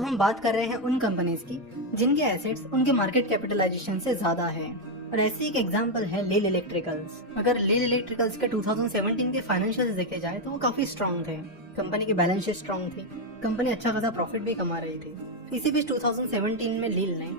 हम बात कर रहे हैं उन कंपनीज की जिनके एसेट्स उनके मार्केट कैपिटलाइजेशन से ज्यादा है। और ऐसी एक एग्जांपल है लील इलेक्ट्रिकल्स। अगर लील इलेक्ट्रिकल्स के 2017 के फाइनेंशियल्स देखे जाए तो वो काफी स्ट्रॉन्ग थे। कंपनी की बैलेंस शीट स्ट्रॉन्ग थी, कंपनी अच्छा खासा प्रॉफिट भी कमा रही थी। इसी बीच 2017 में लील ने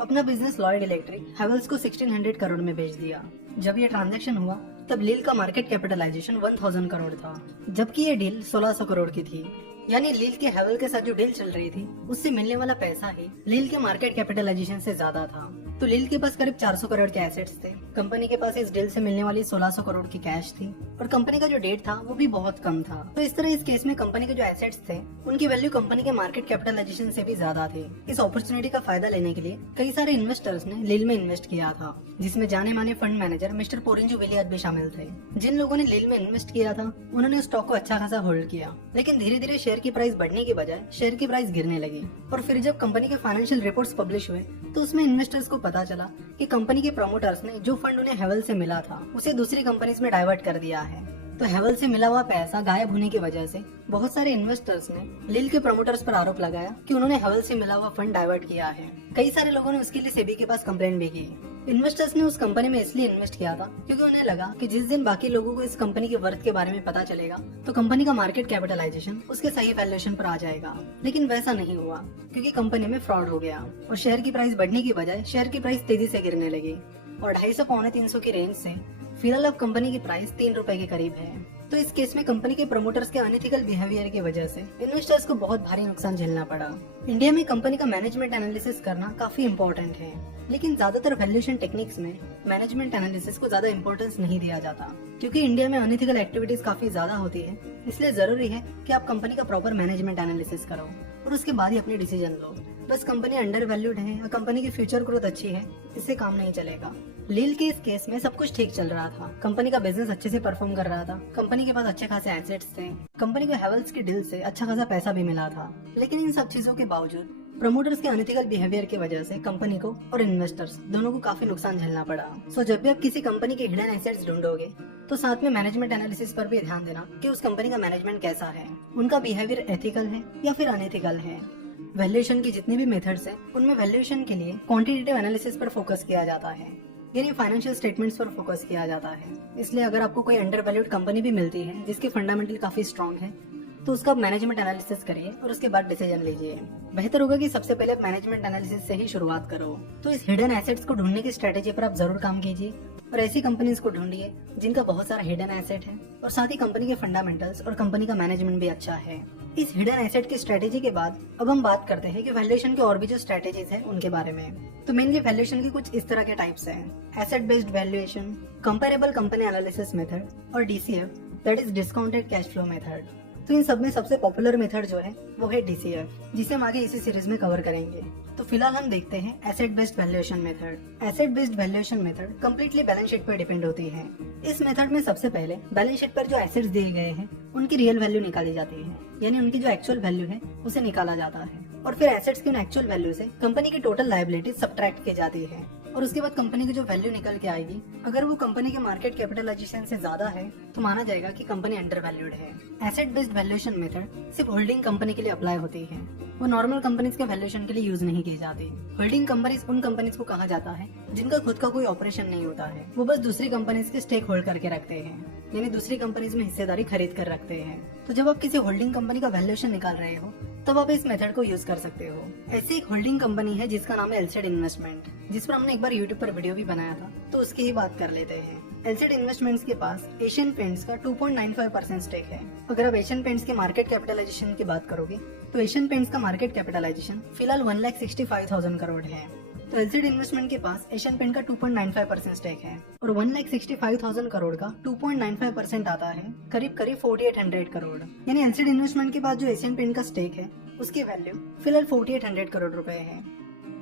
अपना बिजनेस लॉयड इलेक्ट्रिक हेवल्स को 1600 करोड़ में बेच दिया। जब ये ट्रांजैक्शन हुआ तब लील का मार्केट कैपिटलाइजेशन 1000 करोड़ था, जबकि ये डील 1600 करोड़ की थी। यानी लील के हेवल के साथ जो डील चल रही थी उससे मिलने वाला पैसा ही लील के मार्केट कैपिटलाइजेशन से ज्यादा था। तो लील के पास करीब 400 करोड़ के एसेट्स थे, कंपनी के पास इस डील से मिलने वाली 1600 करोड़ की कैश थी और कंपनी का जो डेट था वो भी बहुत कम था। तो इस तरह इस केस में कंपनी के जो एसेट्स थे उनकी वैल्यू कंपनी के मार्केट कैपिटलाइजेशन से भी ज्यादा थी। इस अपॉर्चुनिटी का फायदा लेने के लिए कई सारे इन्वेस्टर्स ने लील में इन्वेस्ट किया था, जिसमें जाने माने फंड मैनेजर मिस्टर पोरिंजो विलियत भी शामिल थे। जिन लोगों ने लील में इन्वेस्ट किया था उन्होंने उस स्टॉक को अच्छा खासा होल्ड किया, लेकिन धीरे धीरे शेयर की प्राइस बढ़ने की बजाय शेयर की प्राइस गिरने लगी। और फिर जब कंपनी के फाइनेंशियल रिपोर्ट्स पब्लिश हुए तो उसमें इन्वेस्टर्स को पता चला कि कंपनी के प्रमोटर्स ने जो फंड उन्हें हेवल से मिला था उसे दूसरी कंपनीज में डाइवर्ट कर दिया है। तो हेवल से मिला हुआ पैसा गायब होने की वजह से बहुत सारे इन्वेस्टर्स ने लील के प्रमोटर्स पर आरोप लगाया कि उन्होंने हेवल से मिला हुआ फंड डाइवर्ट किया है। कई सारे लोगों ने उसके लिए सेबी के पास कंप्लेंट भी की। इन्वेस्टर्स ने उस कंपनी में इसलिए इन्वेस्ट किया था क्योंकि उन्हें लगा कि जिस दिन बाकी लोगों को इस कंपनी के वर्थ के बारे में पता चलेगा तो कंपनी का मार्केट कैपिटलाइजेशन उसके सही वैल्यूएशन पर आ जाएगा। लेकिन वैसा नहीं हुआ क्योंकि कंपनी में फ्रॉड हो गया और शेयर की प्राइस बढ़ने की बजाय शेयर की प्राइस तेजी से गिरने लगी और 250 पौने 300 की रेंज से फिलहाल अब कंपनी की प्राइस 3 रुपए के करीब है। तो इस केस में कंपनी के प्रमोटर्स के अनएथिकल बिहेवियर की वजह से इन्वेस्टर्स को बहुत भारी नुकसान झेलना पड़ा। इंडिया में कंपनी का मैनेजमेंट एनालिसिस करना काफी इम्पोर्टेंट है, लेकिन ज्यादातर वैल्यूएशन टेक्निक्स में मैनेजमेंट एनालिसिस को ज्यादा इम्पोर्टेंस नहीं दिया जाता क्योंकि इंडिया में अनएथिकल एक्टिविटीज काफी ज्यादा होती है। इसलिए जरूरी है कि आप कंपनी का प्रॉपर मैनेजमेंट एनालिसिस करो और उसके बाद ही अपनी डिसीजन लो। बस कंपनी अंडर वैल्यूड है या कंपनी की फ्यूचर ग्रोथ अच्छी है, इससे काम नहीं चलेगा। लील के इस केस में सब कुछ ठीक चल रहा था, कंपनी का बिजनेस अच्छे से परफॉर्म कर रहा था, कंपनी के पास अच्छे खासे एसेट्स थे, कंपनी को हेवल्स की डील से अच्छा खासा पैसा भी मिला था। लेकिन इन सब चीजों के बावजूद प्रमोटर्स के अनएथिकल बिहेवियर की वजह से कंपनी को और इन्वेस्टर्स दोनों को काफी नुकसान झेलना पड़ा। सो जब भी आप किसी कंपनी के हिडन एसेट्स ढूंढोगे तो साथ में मैनेजमेंट एनालिसिस पर भी ध्यान देना कि उस कंपनी का मैनेजमेंट कैसा है, उनका बिहेवियर एथिकल है या फिर अनएथिकल है। वैल्यूएशन की जितनी भी मेथड्स हैं उनमें वैल्यूएशन के लिए क्वांटिटेटिव एनालिसिस पर फोकस किया जाता है, यानी फाइनेंशियल स्टेटमेंट्स पर फोकस किया जाता है। इसलिए अगर आपको कोई अंडर वैल्यूड कंपनी भी मिलती है जिसके फंडामेंटल काफी स्ट्रॉन्ग है तो उसका मैनेजमेंट एनालिसिस करिए और उसके बाद डिसीजन लीजिए। बेहतर होगा कि सबसे पहले आप मैनेजमेंट एनालिसिस से ही शुरुआत करो। तो इस हिडन एसेट्स को ढूंढने की स्ट्रेटेजी पर आप जरूर काम कीजिए और ऐसी कंपनीज को ढूंढिए जिनका बहुत सारा हिडन एसेट है और साथ ही कंपनी के फंडामेंटल्स और कंपनी का मैनेजमेंट भी अच्छा है। इस हिडन एसेट की स्ट्रेटेजी के बाद अब हम बात करते हैं कि वैल्यूएशन के और भी जो स्ट्रेटेजीज है उनके बारे में। तो मेनली वैल्यूएशन के कुछ इस तरह के टाइप्स हैं: asset based valuation, comparable company analysis method और DCF, that is discounted cash flow method. तो इन सब में सबसे पॉपुलर मेथड जो है वो है डीसीएफ, जिसे हम आगे इसी सीरीज में कवर करेंगे। तो फिलहाल हम देखते हैं asset based valuation method. Asset based valuation method completely balance sheet पर डिपेंड होती है। इस मेथड में सबसे पहले बैलेंस शीट पर जो एसेट्स दिए गए हैं उनकी रियल वैल्यू निकाली जाती है, यानी उनकी जो एक्चुअल वैल्यू है उसे निकाला जाता है और फिर एसेट्स की उन एक्चुअल वैल्यू से कंपनी की टोटल लायबिलिटी सब्ट्रैक्ट की जाती है और उसके बाद कंपनी की जो वैल्यू निकल के आएगी अगर वो कंपनी के मार्केट कैपिटलाइजेशन से ज्यादा है तो माना जाएगा कि कंपनी अंडर वैल्यूड है। एसेट बेस्ड वैल्यूएशन मेथड सिर्फ होल्डिंग कंपनी के लिए अप्लाई होती है, वो नॉर्मल कंपनीज के वैल्यूएशन के लिए यूज नहीं की जाती। होल्डिंग कंपनीज उन कंपनीज को कहा जाता है जिनका खुद का कोई ऑपरेशन नहीं होता है, वो बस दूसरी कंपनीज के स्टेक होल्ड करके रखते हैं, यानी दूसरी कंपनीज में हिस्सेदारी खरीद कर रखते हैं। तो जब आप किसी होल्डिंग कंपनी का वैल्यूएशन निकाल रहे हो तब आप इस मेथड को यूज कर सकते हो। ऐसी एक होल्डिंग कंपनी है जिसका नाम है एलसेड इन्वेस्टमेंट, जिस पर हमने एक बार यूट्यूब पर वीडियो भी बनाया था, तो उसकी ही बात कर लेते हैं। एलसेड इन्वेस्टमेंट्स के पास एशियन पेंट्स का 2.95% स्टेक है। अगर आप एशियन पेंट्स के मार्केट कैपिटलाइजेशन की बात करोगे तो एशियन पेंट्स का मार्केट कैपिटलाइजेशन फिलहाल 1,65,000 करोड़ है। तो एलसेड इन्वेस्टमेंट के पास एशियन पेंट का 2.95% स्टेक है और 1,65,000 करोड़ का 2.95% आता है करीब 4,800 करोड़। यानी एलसेड इन्वेस्टमेंट के बाद जो एशियन पेंट का स्टेक है उसकी वैल्यू फिलहाल 4,800 करोड़ रुपए है।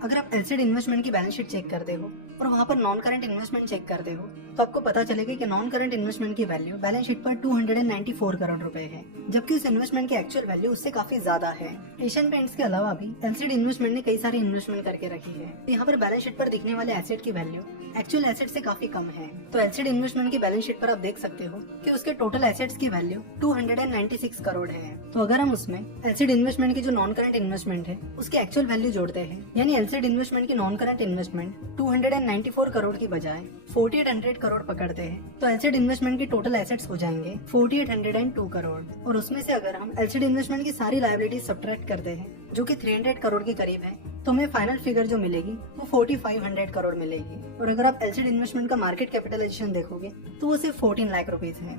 अगर आप एलसेड इन्वेस्टमेंट की बैलेंस शीट चेक करते हो और वहाँ पर नॉन करंट इन्वेस्टमेंट चेक करते हो तो आपको पता चलेगा कि नॉन करंट इन्वेस्टमेंट की वैल्यू बैलेंस शीट पर 294 करोड़ रुपए है, जबकि उस इन्वेस्टमेंट की एक्चुअल वैल्यू उससे काफी ज्यादा है। एशियन पेंट्स के अलावा भी एलसीडी इन्वेस्टमेंट ने कई सारी इन्वेस्टमेंट करके रखी है। यहाँ पर बैलेंस शीट पर दिखने वाले एसेट की वैल्यू एक्चुअल एसेट से काफी कम है। तो एलसीडी इन्वेस्टमेंट की बैलेंस शीट पर आप देख सकते हो कि उसके टोटल एसेट्स की वैल्यू 296 करोड़ है। तो अगर हम उसमें एलसीडी इन्वेस्टमेंट की जो नॉन करंट इन्वेस्टमेंट है उसकी एक्चुअल वैल्यू जोड़ते हैं, यानी एलसीडी इन्वेस्टमेंट की नॉन करंट इन्वेस्टमेंट 294 करोड़ की बजाय 4800 करोड़ पकड़ते हैं, तो एलसीडी इन्वेस्टमेंट के टोटल एसेट्स हो जाएंगे 4802 करोड़। और उसमें से अगर हम एलसीडी इन्वेस्टमेंट की सारी लायबिलिटीज सब्ट्रैक्ट करते हैं जो कि 300 करोड़ के करीब है, तो हमें फाइनल फिगर जो मिलेगी वो 4500 करोड़ मिलेगी। और अगर आप एलसीडी इन्वेस्टमेंट का मार्केट कैपिटलाइजेशन देखोगे तो वो सिर्फ 14 लाख रुपीज है,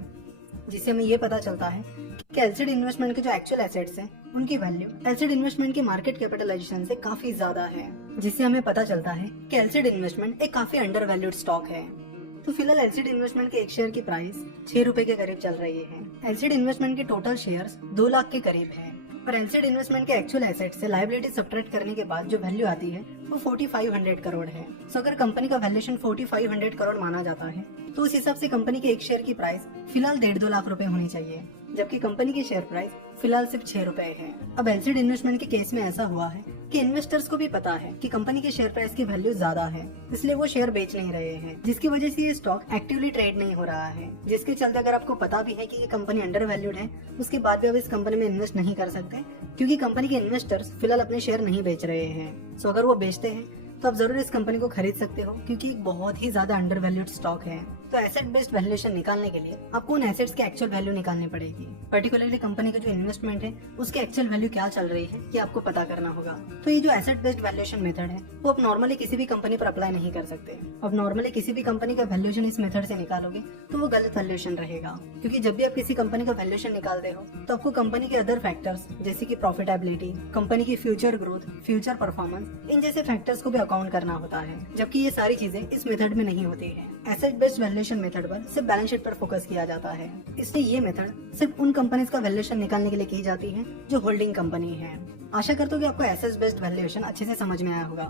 जिससे हमें ये पता चलता है कि एलसीडी इन्वेस्टमेंट के जो एक्चुअल एसेट्स हैं उनकी वैल्यू एलसीडी इन्वेस्टमेंट की मार्केट कैपिटलाइजेशन से काफी ज्यादा है, जिससे हमें पता चलता है कि एलसीडी इन्वेस्टमेंट एक काफी अंडर वैल्यूड स्टॉक है। तो फिलहाल एलसीडी इन्वेस्टमेंट के एक शेयर की प्राइस 6 रुपए के करीब चल रही है। एलसीडी इन्वेस्टमेंट के टोटल शेयर्स 2 लाख के करीब है और एलसीडी इन्वेस्टमेंट के एक्चुअल एसेट से लायबिलिटी सब्ट्रैक्ट करने के बाद जो वैल्यू आती है वो 4500 करोड़ है। सो अगर कंपनी का वैल्यूएशन 4500 करोड़ माना जाता है तो उस हिसाब से कंपनी के एक शेयर की प्राइस फिलहाल 1.5-2 लाख रुपए होनी चाहिए, जबकि कंपनी की शेयर प्राइस फिलहाल सिर्फ 6 रुपए है। अब एलसीडी इन्वेस्टमेंट के केस में ऐसा हुआ है कि इन्वेस्टर्स को भी पता है कि कंपनी के शेयर प्राइस की वैल्यू ज्यादा है, इसलिए वो शेयर बेच नहीं रहे हैं, जिसकी वजह से ये स्टॉक एक्टिवली ट्रेड नहीं हो रहा है। जिसके चलते अगर आपको पता भी है कि ये कंपनी अंडर वैल्यूड है, उसके बाद भी आप इस कंपनी में इन्वेस्ट नहीं कर सकते, क्योंकि कंपनी के इन्वेस्टर्स फिलहाल अपने शेयर नहीं बेच रहे हैं। सो अगर वो बेचते हैं तो आप जरूर इस कंपनी को खरीद सकते हो, क्योंकि एक बहुत ही ज्यादा अंडर वैल्यूड स्टॉक है। तो एसेट बेस्ड वैल्यूएशन निकालने के लिए आपको उन एसेट्स की एक्चुअल वैल्यू निकालनी पड़ेगी। पर्टिकुलरली कंपनी का जो इन्वेस्टमेंट है उसकी एक्चुअल वैल्यू क्या चल रही है ये आपको पता करना होगा। तो ये जो एसेट बेस्ड वैल्यूएशन मेथड है वो आप नॉर्मली किसी भी कंपनी पर अप्लाई नहीं कर सकते। अब नॉर्मली किसी भी कंपनी का वैल्यूएशन इस मेथड से निकालोगे तो वो गलत वैल्यूएशन रहेगा, क्योंकि जब भी आप किसी कंपनी का वैल्यूएशन निकालते हो तो आपको कंपनी के अदर फैक्टर्स जैसे कि प्रॉफिटेबिलिटी, कंपनी की फ्यूचर ग्रोथ, फ्यूचर परफॉर्मेंस, इन जैसे फैक्टर्स को भी अकाउंट करना होता है, जबकि ये सारी चीजें इस मेथड में नहीं होती है। एसेट बेस्ड वैल्यूएशन मेथड पर सिर्फ बैलेंस शीट पर फोकस किया जाता है, इसलिए ये मेथड सिर्फ उन कंपनीज का वैल्यूएशन निकालने के लिए की जाती है जो होल्डिंग कंपनी है। आशा करता हूँ कि आपको एसेट बेस्ड वैल्यूएशन अच्छे से समझ में आया होगा।